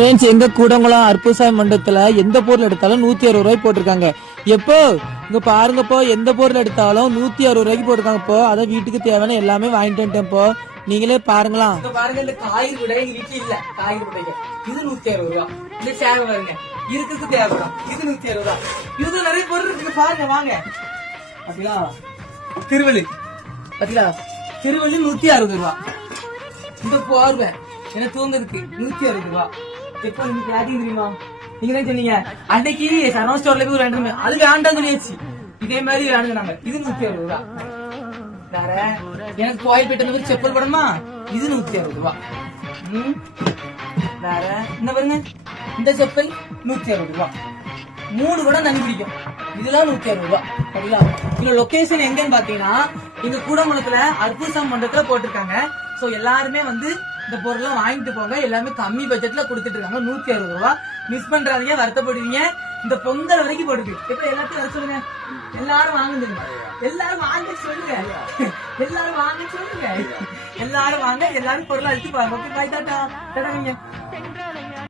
Friends, எங்க கூடங்குளம் அற்புசாமி மண்டபத்துல எந்த பொருள் எடுத்தாலும் 160 ரூபாய்க்கு போட்டிருக்காங்க. எப்போ இங்க பாருங்கப்போ, எந்த பொருள் எடுத்தாலும் 160 ரூபாய்க்கு போட்டிருக்காங்க. இப்போ அதை வீட்டுக்கு தேவையான எல்லாமே வாங்கிட்டு வந்துட்டேன்ப்போ, நீங்களே பாருங்களா. பாருங்க, இந்த காய்கறி கூட எங்க வீட்டுல இல்ல. காய்கறி கூடைக்கு இது 160 ரூபா. இந்த சேவை பாருங்க, இருக்கிறது தேவைப்படும். இது 160 ரூபா. இது நிறைய பொருள் இருக்கு பாருங்க, வாங்க. அப்படியா திருவள்ளு பாத்தீங்களா, திருவள்ளு 160 ரூபா. இந்த போர்வை என்ன தூங்குறதுக்கு 160 ரூபா. எப்போ நீங்க யாரையும் தெரியுமா, நீங்க தான் சொன்னீங்க அன்னைக்கு சரவண ஸ்டோர்ல போய் வேண்டாமே, அது வேண்டாம் சொல்லியாச்சு. இதே மாதிரி வேணுங்க. இது 160 ரூபா. வேற எனக்கு கோயில் போயிட்டு செப்பல் படமா, இது 160 ரூபா. வேற என்ன பாருங்க, இந்த செப்பல் 160 ரூபா. 3 கூட தண்ணி பிடிக்கும், இதெல்லாம் 160 ரூபா. சரிங்களா. இதுல லொகேஷன் எங்கன்னு பாத்தீங்கன்னா, எங்க கூடங்குளத்துல அற்புசாமி மண்டபத்துல போட்டிருக்காங்க. சோ எல்லாருமே வந்து இந்த பொருள்லாம் வாங்கிட்டு போங்க. எல்லாமே கம்மி பட்ஜெட்ல கொடுத்துட்டு இருக்காங்க. 160 ரூபா. மிஸ் பண்றாதீங்க, வருத்தப்படுவீங்க. இந்த பொங்கல் வரைக்கும் போட்டுருக்கு. எப்ப எல்லாத்தையும் வர சொல்லுங்க, எல்லாரும் வாங்குங்க, எல்லாரும் வாங்க சொல்லுங்க, எல்லாரும் வாங்க சொல்லுங்க, எல்லாரும் வாங்க, எல்லாரும் பொருளை அழிச்சு பாருங்க. பாய் டாட்டா.